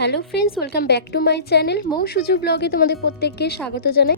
Hello friends, welcome back to my channel Mou Suju ব্লগে তোমাদের প্রত্যেককে স্বাগত জানাই।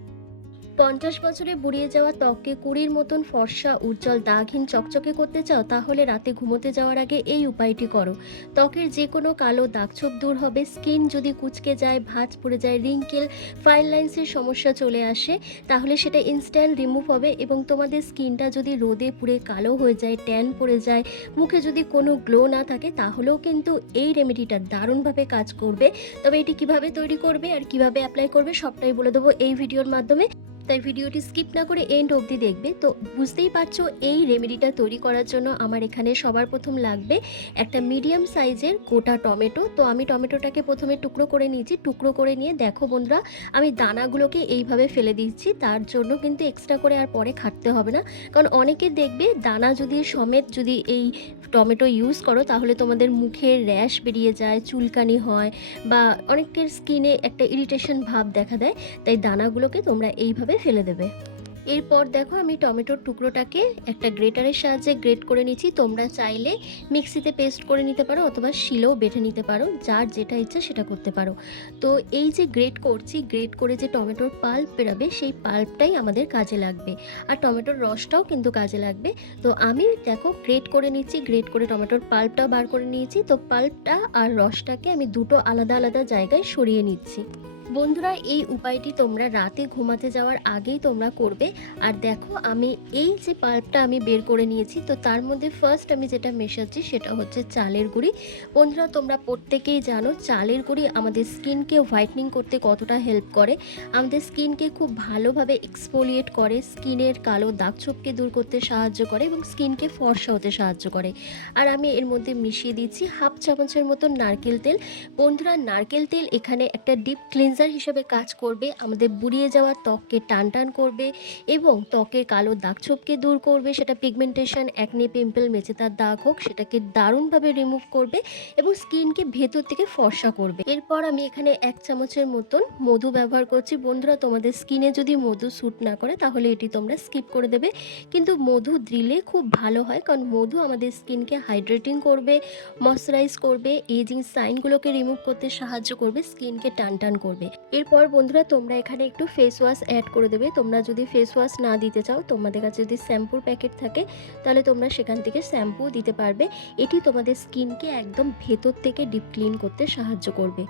50 বছরে বুড়িয়ে যাওয়া ত্বককে কুড়ির মতন ফর্সা উজ্জ্বল দাগহীন চকচকে করতে চাও, তাহলে রাতে ঘুমোতে যাওয়ার আগে এই উপায়টি করো। ত্বকের যে কোনো কালো দাগছোপ দূর হবে, স্কিন যদি কুঁচকে যায়, ভাঁজ পড়ে যায়, রিঙ্কেল, ফাইন লাইন্সের সমস্যা চলে আসে, তাহলে সেটা ইনস্ট্যান্ট রিমুভ হবে। এবং তোমাদের স্কিনটা যদি রোদে পুড়ে কালো হয়ে যায়, ট্যান পড়ে যায়, মুখে যদি কোনো গ্লো না থাকে, তাহলেও কিন্তু এই রেমেডিটা দারুণভাবে কাজ করবে। তবে এটি কিভাবে তৈরি করবে আর কিভাবে অ্যাপ্লাই করবে সবটাই বলে দেবো এই ভিডিওর মাধ্যমে, তাই ভিডিওটি স্কিপ না করে এন্ড অবধি দেখবে। তো বুঝতেই পারছো এই রেমেডিটা তৈরি করার জন্য আমার এখানে সবার প্রথম লাগবে একটা মিডিয়াম সাইজের গোটা টমেটো। তো আমি টমেটোটাকে প্রথমে টুকরো করে নিয়েছি। টুকরো করে নিয়ে দেখো বন্ধুরা, আমি দানাগুলোকে এইভাবে ফেলে দিচ্ছি, তার জন্য কিন্তু এক্সট্রা করে আর পরে খাটতে হবে না। কারণ অনেকে দেখবে দানা যদি সমেত যদি এই টমেটো ইউজ করো, তাহলে তোমাদের মুখের র্যাশ বেরিয়ে যায়, চুলকানি হয়, বা অনেকের স্কিনে একটা ইরিটেশন ভাব দেখা দেয়। তাই দানাগুলোকে তোমরা এইভাবে ফেলে দেবে। এরপর দেখো আমি টমেটোর টুকরোটাকে একটা গ্রেটারের সাহায্যে গ্রেট করে নিচ্ছি। তোমরা চাইলে মিক্সিতে পেস্ট করে নিতে পারো অথবা শিলেও বেটে নিতে পারো, যার যেটা ইচ্ছা সেটা করতে পারো। তো এই যে গ্রেট করছি, গ্রেট করে যে টমেটোর পাল্প বেরাবে, সেই পাল্পটাই আমাদের কাজে লাগবে, আর টমেটোর রসটাও কিন্তু কাজে লাগবে। তো আমি দেখো গ্রেট করে নিচ্ছি, গ্রেট করে টমেটোর পাল্পটাও বার করে নিয়েছি। তো পাল্পটা আর রসটাকে আমি দুটো আলাদা আলাদা জায়গায় সরিয়ে নিচ্ছি। বন্ধুরা, এই উপায়টি তোমরা রাতে ঘুমাতে যাওয়ার আগেই তোমরা করবে। আর দেখো আমি এই যে পাল্পটা আমি বের করে নিয়েছি, তো তার মধ্যে ফার্স্ট আমি যেটা মেশাচ্ছি সেটা হচ্ছে চালের গুঁড়ি। বন্ধুরা, তোমরা প্রত্যেকেই জানো চালের গুঁড়ি আমাদের স্কিনকে হোয়াইটনিং করতে কতটা হেল্প করে, আমাদের স্কিনকে খুব ভালোভাবে এক্সফোলিয়েট করে, স্কিনের কালো দাগছোপকে দূর করতে সাহায্য করে এবং স্কিনকে ফর্সা হতে সাহায্য করে। আর আমি এর মধ্যে মিশিয়ে দিচ্ছি হাফ চামচের মতন নারকেল তেল। বন্ধুরা, নারকেল তেল এখানে একটা ডিপ ক্লিনজার হিসেবে কাজ করবে, আমাদের বুড়িয়ে যাওয়া ত্বককে টান টান করবে এবং ত্বকের কালো দাগছোপকে দূর করবে। সেটা পিগমেন্টেশন, অ্যাকনে, পিম্পল, মেচেদার দাগ হোক, সেটাকে দারুণভাবে রিমুভ করবে এবং স্কিনকে ভেতর থেকে ফর্সা করবে। এরপর আমি এখানে 1 চামচের মতন মধু ব্যবহার করছি। বন্ধুরা, তোমাদের স্কিনে যদি মধু স্যুট না করে তাহলে এটি তোমরা স্কিপ করে দেবে, কিন্তু মধু দিলে খুব ভালো হয়, কারণ মধু আমাদের স্কিনকে হাইড্রেটিং করবে, ময়শ্চারাইজ করবে, এজিং সাইনগুলোকে রিমুভ করতে সাহায্য করবে, স্কিনকে টান টান করবে। এরপর বন্ধুরা, তোমরা এখানে একটু ফেস ওয়াশ অ্যাড করে দেবে। তোমরা যদি ফেস ওয়াশ না দিতে চাও, তোমাদের কাছে যদি শ্যাম্পুর প্যাকেট থাকে, তাহলে তোমরা সেখান থেকে শ্যাম্পু দিতে পারবে। এটি তোমাদের স্কিনকে একদম ভেতর থেকে ডিপ ক্লিন করতে সাহায্য করবে।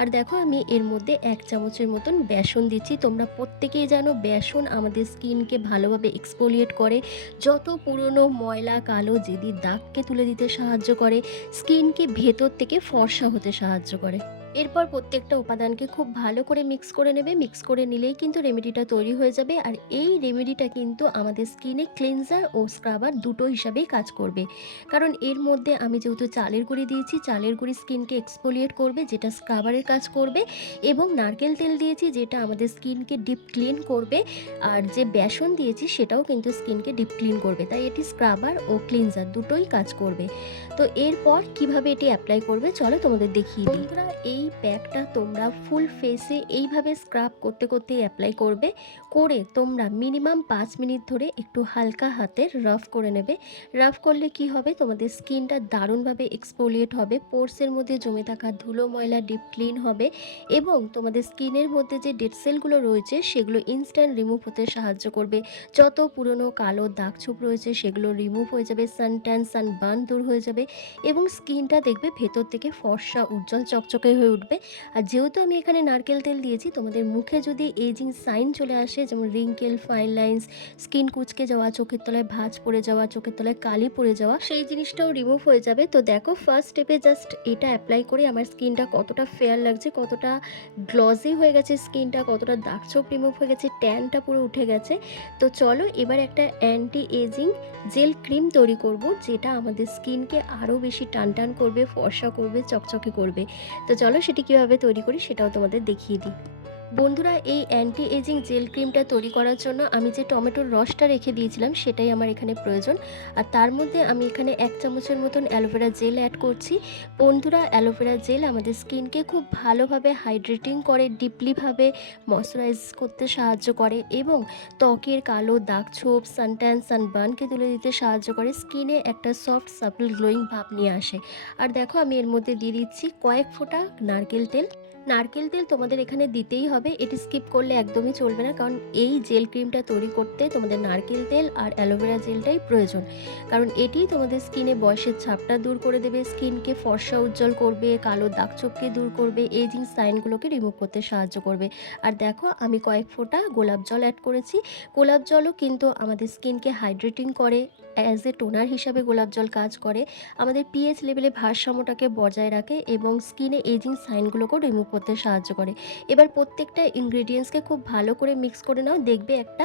আর দেখো আমি এর মধ্যে 1 চামচের মতন বেসন দিচ্ছি। তোমরা প্রত্যেকেই জানো বেসন আমাদের স্কিনকে ভালোভাবে এক্সফোলিয়েট করে, যত পুরনো ময়লা, কালো, জেদি দাগকে তুলে দিতে সাহায্য করে, স্কিনকে ভেতর থেকে ফর্সা হতে সাহায্য করে। এরপর প্রত্যেকটা উপাদানকে খুব ভালো করে মিক্স করে নেবে। মিক্স করে নিলেই কিন্তু রেমেডিটা তৈরি হয়ে যাবে। আর এই রেমেডিটা কিন্তু আমাদের স্কিনে ক্লিনজার ও স্ক্রাবার দুটো হিসাবেই কাজ করবে, কারণ এর মধ্যে আমি যেহেতু চালের গুঁড়ি দিয়েছি, চালের গুঁড়ি স্কিনকে এক্সফোলিয়েট করবে, যেটা স্ক্রাবারের কাজ করবে, এবং নারকেল তেল দিয়েছি যেটা আমাদের স্কিনকে ডিপ ক্লিন করবে, আর যে বেসন দিয়েছি সেটাও কিন্তু স্কিনকে ডিপ ক্লিন করবে। তাই এটি স্ক্রাবার ও ক্লিনজার দুটোই কাজ করবে। তো এরপর কিভাবে এটি অ্যাপ্লাই করবে চলো তোমাদের দেখিয়ে দিই। বন্ধুরা, এই প্যাকটা তোমরা ফুল ফেসে এইভাবে স্ক্রাব করতে করতে অ্যাপ্লাই করবে। করে তোমরা মিনিমাম 5 মিনিট ধরে একটু হালকা হাতে রাফ করে নেবে। রাফ করলে কি হবে, তোমাদের স্কিনটা দারুণভাবে এক্সফোলিয়েট হবে, পোরসের মধ্যে জমে থাকা ধুলো ময়লা ডিপ ক্লিন হবে এবং তোমাদের স্কিনের মধ্যে যে ডেড সেলগুলো রয়েছে সেগুলো ইনস্ট্যান্ট রিমুভ হতে সাহায্য করবে। যত পুরনো কালো দাগছোপ রয়েছে সেগুলো রিমুভ হয়ে যাবে, সানট্যান, সানবার্ন দূর হয়ে যাবে এবং স্কিনটা দেখবে ভেতর থেকে ফর্সা উজ্জ্বল চকচকে হয়ে উঠবে। আর যেহেতু আমি এখানে নারকেল তেল দিয়েছি, তোমাদের মুখে যদি এজিং সাইন চলে আসে, যেমন রিঙ্কেল, ফাইন লাইন্স, স্কিন কুচকে যাওয়া, চোখের তলায় ভাঁজ পড়ে যাওয়া, চোখের তলায় কালি পড়ে যাওয়া, সেই জিনিসটাও রিমুভ হয়ে যাবে। তো দেখো ফার্স্ট স্টেপে জাস্ট এটা অ্যাপ্লাই করে আমার স্কিনটা কতটা ফেয়ার লাগছে, কতটা গ্লসি হয়ে গেছে স্কিনটা, কতটা দাগছোপ রিমুভ হয়ে গেছে, ট্যানটা পুরো উঠে গেছে। তো চলো এবার একটা অ্যান্টি এজিং জেল ক্রিম তৈরি করব, যেটা আমাদের স্কিনকে আরও বেশি টান টান করবে, ফর্সা করবে, চকচকে করবে। তো চলো সেটি কীভাবে তৈরি করি সেটাও তোমাদের দেখিয়ে দিই। বন্ধুরা, এই অ্যান্টি এজিং জেল ক্রিমটা তৈরি করার জন্য আমি যে টমেটোর রসটা রেখে দিয়েছিলাম সেটাই আমার এখানে প্রয়োজন। আর তার মধ্যে আমি এখানে 1 চামচের মতন অ্যালোভেরা জেল অ্যাড করছি। বন্ধুরা, অ্যালোভেরা জেল আমাদের স্কিনকে খুব ভালোভাবে হাইড্রেটিং করে, ডিপলিভাবে ময়শ্চারাইজ করতে সাহায্য করে এবং ত্বকের কালো দাগ ছোপ, সানট্যান, সানবার্নকে তুলে দিতে সাহায্য করে। স্কিনে একটা সফট সাপল গ্লোয়িং ভাব নিয়ে আসে। আর দেখো, আমি এর মধ্যে দিয়ে দিচ্ছি কয়েক ফোঁটা নারকেল তেল। নারকেল তেল তোমাদের এখানে দিতেই হবে, এটি স্কিপ করলে একদমই চলবে না, কারণ এই জেল ক্রিমটা তৈরি করতে তোমাদের নারকেল তেল আর অ্যালোভেরা জেলটাই প্রয়োজন। কারণ এটি তোমাদের স্কিনে বয়সের ছাপটা দূর করে দেবে, স্কিনকে ফর্সা উজ্জ্বল করবে, কালো দাগছোপকে দূর করবে, এজিং সাইনগুলোকে রিমুভ করতে সাহায্য করবে। আর দেখো, আমি কয়েক ফোঁটা গোলাপ জল অ্যাড করেছি। গোলাপ জলও কিন্তু আমাদের স্কিনকে হাইড্রেটিং করে, অ্যাজ এ টোনার হিসাবে গোলাপ জল কাজ করে, আমাদের পিএইচ লেভেলে ভারসাম্যটাকে বজায় রাখে এবং স্কিনে এজিং সাইনগুলোকেও রিমুভ করতে সাহায্য করে। এবার প্রত্যেকটা ইনগ্রেডিয়েন্টসকে খুব ভালো করে মিক্স করে নাও, দেখবে একটা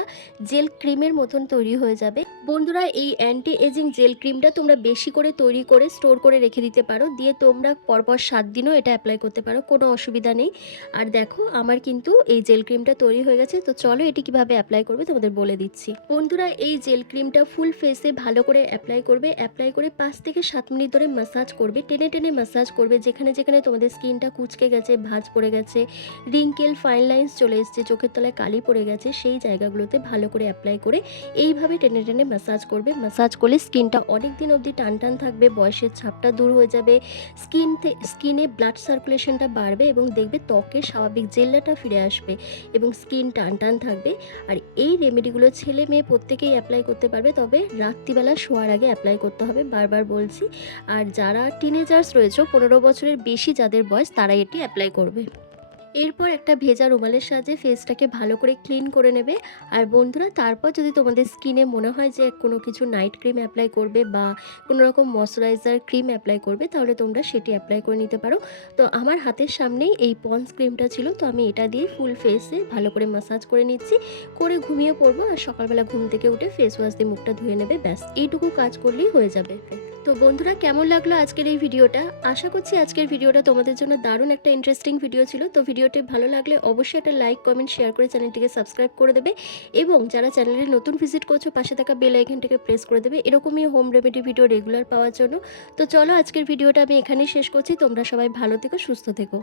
জেল ক্রিমের মতন তৈরি হয়ে যাবে। বন্ধুরা, এই অ্যান্টি এজিং জেল ক্রিমটা তোমরা বেশি করে তৈরি করে স্টোর করে রেখে দিতে পারো, দিয়ে তোমরা পরপর 7 দিনও এটা অ্যাপ্লাই করতে পারো, কোনো অসুবিধা নেই। আর দেখো, আমার কিন্তু এই জেল ক্রিমটা তৈরি হয়ে গেছে। তো চলো এটি কিভাবে অ্যাপ্লাই করবে তোমাদের বলে দিচ্ছি। বন্ধুরা, এই জেল ক্রিমটা ফুল ফেসে ভালো করে অ্যাপ্লাই করবে। অ্যাপ্লাই করে 5 থেকে 7 মিনিট ধরে ম্যাসাজ করবে, টেনে টেনে ম্যাসাজ করবে। যেখানে যেখানে তোমাদের স্কিনটা কুঁচকে গেছে, ভাঁজ পড়ে গেছে, রিঙ্কেল, ফাইন লাইন্স চলে এসছে, চোখের তলায় কালি পড়ে গেছে, সেই জায়গাগুলোতে ভালো করে অ্যাপ্লাই করে এইভাবে টেনে টেনে ম্যাসাজ করবে। ম্যাসাজ করলে স্কিনটা অনেক দিন অবধি টান টান থাকবে, বয়সের ছাপটা দূর হয়ে যাবে, স্কিনে ব্লাড সার্কুলেশনটা বাড়বে এবং দেখবে ত্বকের স্বাভাবিক জেল্লাটা ফিরে আসবে এবং স্কিন টান টান থাকবে। আর এই রেমেডিগুলো ছেলে মেয়ে প্রত্যেকেই অ্যাপ্লাই করতে পারবে, তবে রাত্রিবেলা শোয়ার আগে অ্যাপ্লাই করতে হবে, বারবার বলছি। আর যারা টিনেজার্স রয়েছে, 15 বছরের বেশি যাদের বয়স, তারা এটি অ্যাপ্লাই করবে। এরপর একটা ভেজা রুমালের সাহায্যে ফেসটাকে ভালো করে ক্লিন করে নেবে। আর বন্ধুরা, তারপর যদি তোমাদের স্কিনে মনে হয় যে কোনো কিছু নাইট ক্রিম অ্যাপ্লাই করবে বা কোনো রকম ময়শ্চারাইজার ক্রিম অ্যাপ্লাই করবে, তাহলে তোমরা সেটি অ্যাপ্লাই করে নিতে পারো। তো আমার হাতের সামনেই এই পন্স ক্রিমটা ছিল, তো আমি এটা দিয়ে ফুল ফেসে ভালো করে ম্যাসাজ করে নিচ্ছি, করে ঘুমিয়ে পড়বো। আর সকালবেলা ঘুম থেকে উঠে ফেস ওয়াশ দিয়ে মুখটা ধুয়ে নেবে, ব্যাস এইটুকু কাজ করলেই হয়ে যাবে। তো বন্ধুরা, কেমন লাগলো আজকের এই ভিডিওটা? আশা করছি আজকের ভিডিওটা তোমাদের জন্য দারুণ একটা ইন্টারেস্টিং ভিডিও ছিল। তো ভিডিওটি ভালো লাগলে অবশ্যই একটা লাইক, কমেন্ট, শেয়ার করে চ্যানেলটিকে সাবস্ক্রাইব করে দেবে এবং যারা চ্যানেলে নতুন ভিজিট করছো, পাশে থাকা বেল আইকনটিকে প্রেস করে দেবে এরকমই হোম রেমেডি ভিডিও রেগুলার পাওয়ার জন্য। তো চলো, আজকের ভিডিওটা আমি এখানেই শেষ করছি। তোমরা সবাই ভালো থেকো, সুস্থ থেকো।